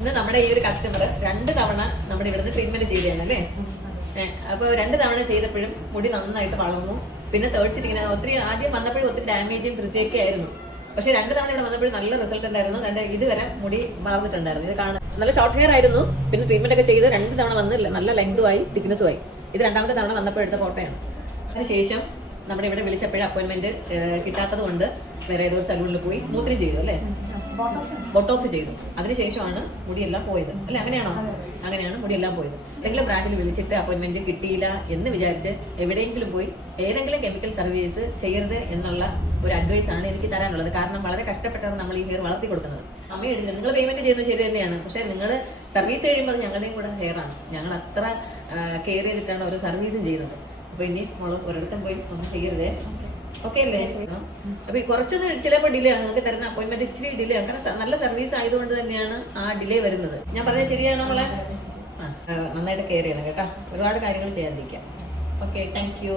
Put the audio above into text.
ഇന്ന് നമ്മുടെ ഈ ഒരു കസ്റ്റമർ 2 തവണ നമ്മുടെ ഇവിടുന്ന് ട്രീറ്റ്മെന്റ് ചെയ്തതാണ് അല്ലേ? അപ്പൊ 2 തവണ ചെയ്തപ്പോഴും മുടി നന്നായിട്ട് വളർന്നു. പിന്നെ തേർഡ് സിറ്റിങ്ങിന് ഒത്തിരി ആദ്യം വന്നപ്പോഴും ഒത്തിരി ഡാമേജും ഫ്രിസയൊക്കെ ആയിരുന്നു. പക്ഷെ 2 തവണ ഇവിടെ വന്നപ്പോഴും നല്ല റിസൾട്ട് ഉണ്ടായിരുന്നു. അതിന്റെ ഇതുവരെ മുടി വളർന്നിട്ടുണ്ടായിരുന്നു. ഇത് കാണാൻ നല്ല ഷോർട്ട് ഹെയർ ആയിരുന്നു. പിന്നെ ട്രീറ്റ്മെന്റ് ഒക്കെ ചെയ്ത് 2 തവണ വന്ന് നല്ല ലെങ്തുമായി തിക്നെസ്സുമായി. ഇത് 2ാമത്തെ തവണ വന്നപ്പോൾ എടുത്ത ഫോട്ടോയാണ്. അതിനുശേഷം നമ്മുടെ ഇവിടെ വിളിച്ചപ്പോഴും അപ്പോയിന്റ്മെന്റ് കിട്ടാത്തത് കൊണ്ട് വേറെ ഏതോ സലൂണിൽ പോയി സ്മൂത്തനിങ് ചെയ്തു അല്ലേ? ബൊട്ടോക്സ് ചെയ്തു. അതിനുശേഷമാണ് മുടിയെല്ലാം പോയത് അല്ലെ? അങ്ങനെയാണോ? അങ്ങനെയാണ് മുടിയെല്ലാം പോയത്. ഏതെങ്കിലും ബ്രാഞ്ചിൽ വിളിച്ചിട്ട് അപ്പോയിന്റ്മെന്റ് കിട്ടിയില്ല എന്ന് വിചാരിച്ച് എവിടെയെങ്കിലും പോയി ഏതെങ്കിലും കെമിക്കൽ സർവീസ് ചെയ്യരുത് എന്നുള്ള ഒരു അഡ്വൈസ് ആണ് എനിക്ക് തരാനുള്ളത്. കാരണം വളരെ കഷ്ടപ്പെട്ടാണ് നമ്മൾ ഈ ഹെയർ വളർത്തി കൊടുക്കുന്നത്. അമ്മ എഴുതില്ല, നിങ്ങൾ പേയ്മെന്റ് ചെയ്യുന്നത് ശരി തന്നെയാണ്. പക്ഷെ നിങ്ങൾ സർവീസ് കഴിയുമ്പോൾ അത് ഞങ്ങളുടെയും കൂടെ ഹെയർ ആണ്. ഞങ്ങൾ അത്ര കെയർ ചെയ്തിട്ടാണ് ഓരോ സർവീസും ചെയ്യുന്നത്. അപ്പൊ ഇനി നമ്മൾ ഒരിടത്തും പോയി ഒന്നും ചെയ്യരുതേ. ഓക്കെ അല്ലേ? അപ്പൊ കുറച്ചൊന്ന് ചിലപ്പോൾ ഡിലേ ആണ്. നിങ്ങൾക്ക് തരുന്ന അപ്പോയിന്റ്മെന്റ് ഇച്ചിരി ഡിലേ ആണ്. കാരണം നല്ല സർവീസ് ആയതുകൊണ്ട് തന്നെയാണ് ആ ഡിലേ വരുന്നത്. ഞാൻ പറഞ്ഞത് ശരിയാണ്. നമ്മളെ നന്നായിട്ട് കെയർ ചെയ്യണം കേട്ടോ. ഒരുപാട് കാര്യങ്ങൾ ചെയ്യാതിരിക്കാം. Okay, thank you.